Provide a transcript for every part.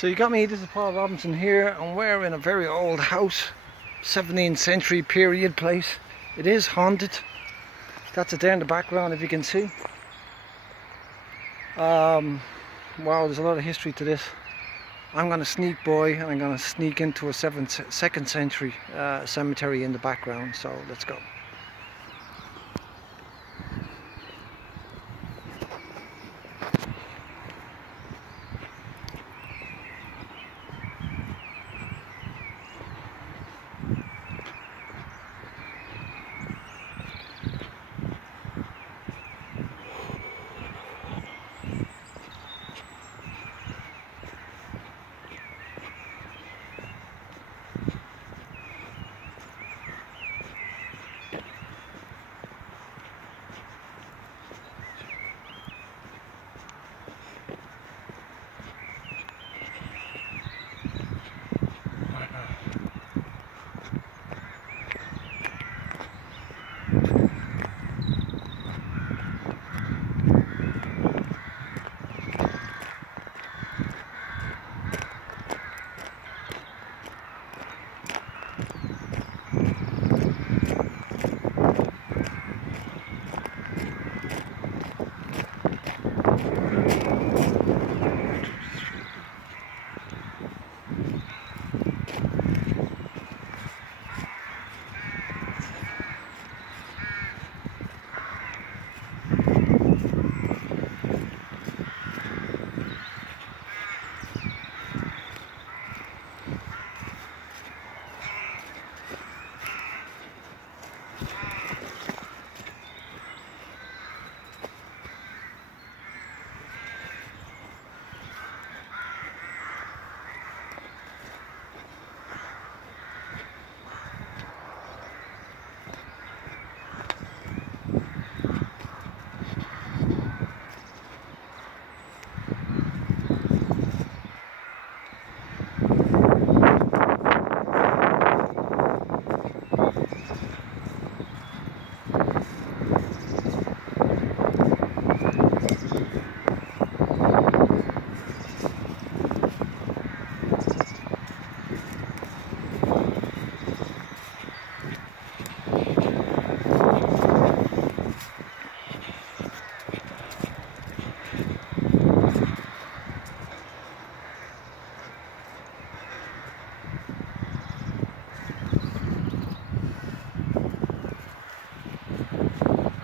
So you got me, this is Paul Robinson here, and we're in a very old house, 17th century period place. It is haunted. That's it there in the background if you can see. Wow, there's a lot of history to this. I'm going to sneak by and I'm going to sneak into a 2nd century cemetery in the background, so let's go.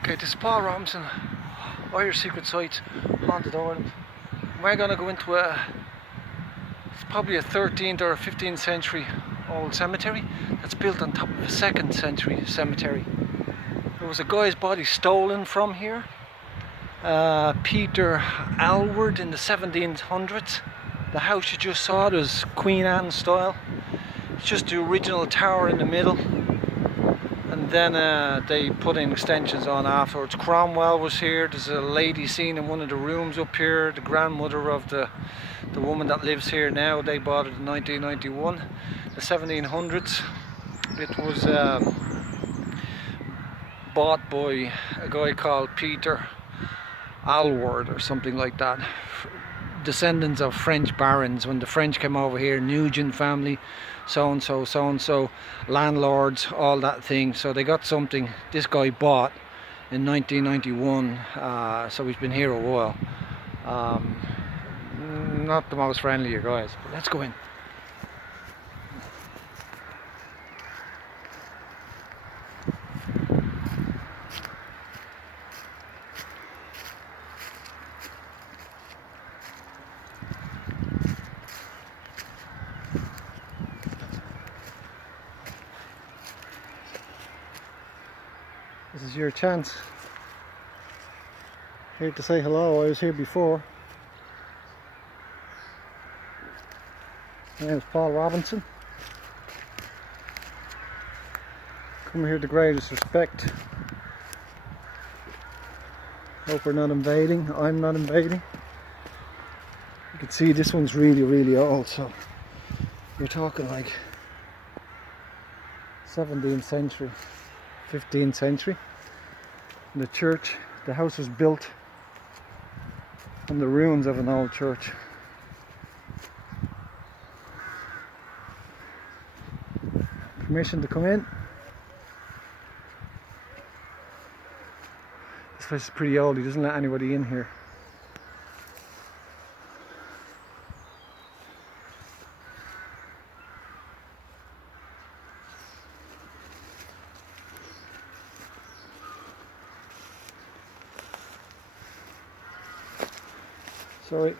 Okay, this is Paul Robinson, Irish Secret Sites, Haunted Ireland. We're going to go into it's probably a 13th or a 15th century old cemetery that's built on top of a 2nd century cemetery. There was a guy's body stolen from here, Peter Alward, in the 1700s. The house you just saw was Queen Anne style. It's just the original tower in the middle. And then they put in extensions on afterwards. Cromwell was here. There's a lady seen in one of the rooms up here, the grandmother of the woman that lives here now. They bought it in 1991, the 1700s. It was bought by a guy called Peter Alward or something like that. Descendants of French barons. When the French came over here, Nugent family, so and so, landlords, all that thing. So they got something this guy bought in 1991. So he's been here a while. Not the most friendly of guys, but let's go in. This is your chance. Here to say hello. I was here before. My name is Paul Robinson. Come here with the greatest respect. Hope we're not invading. I'm not invading. You can see this one's really old, so you're talking like 17th century, 15th century. And the church, the house was built on the ruins of an old church. permission to come in. This place is pretty old, he doesn't let anybody in here. Sorry.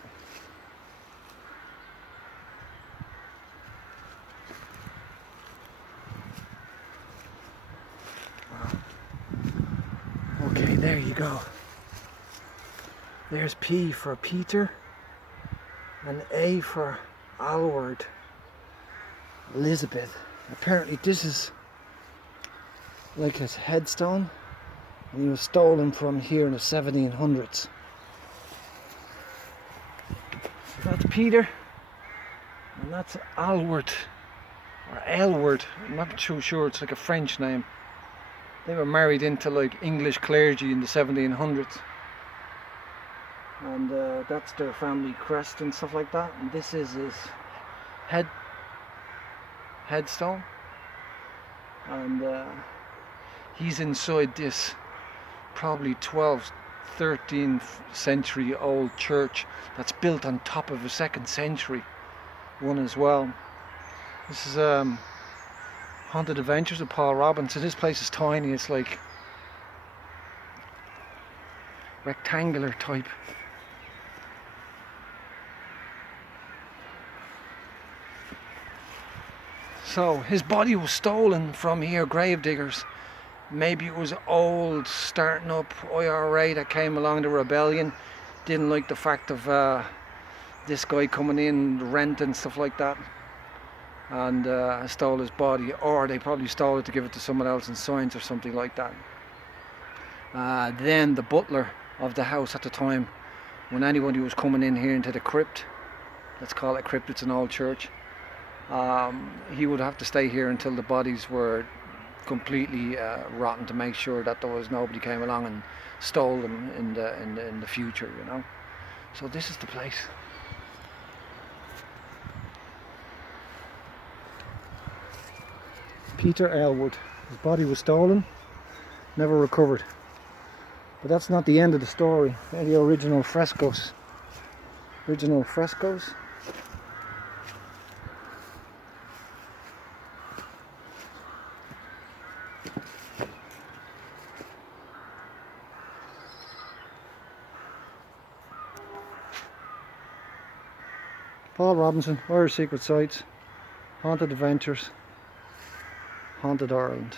Okay, there you go. There's P for Peter and A for Alward Elizabeth. Apparently this is like his headstone, and he was stolen from here in the 1700s. So that's Peter, and that's Alward, or Aylward. I'm not too sure, it's like a French name. They were married into like English clergy in the 1700s. And that's their family crest and stuff like that. And this is his headstone. And he's inside this probably 12th, 13th century old church that's built on top of a 2nd century one as well. This is Haunted Adventures of Paul Robbins. So this place is tiny, it's like rectangular type. So his body was stolen from here, grave diggers. Maybe it was old starting up IRA that came along, the rebellion, didn't like the fact of this guy coming in, rent and stuff like that, and stole his body, or they probably stole it to give it to someone else in science or something like that. Then the butler of the house at the time, when anybody was coming in here into the crypt, let's call it a crypt, it's an old church, he would have to stay here until the bodies were completely rotten, to make sure that there was nobody came along and stole them in the future, you know. So this is the place. Peter Aylward. His body was stolen, never recovered. But that's not the end of the story. They're the original frescoes. Original frescoes. Paul Robinson, Irish Secret Sites, Haunted Adventures, Haunted Ireland.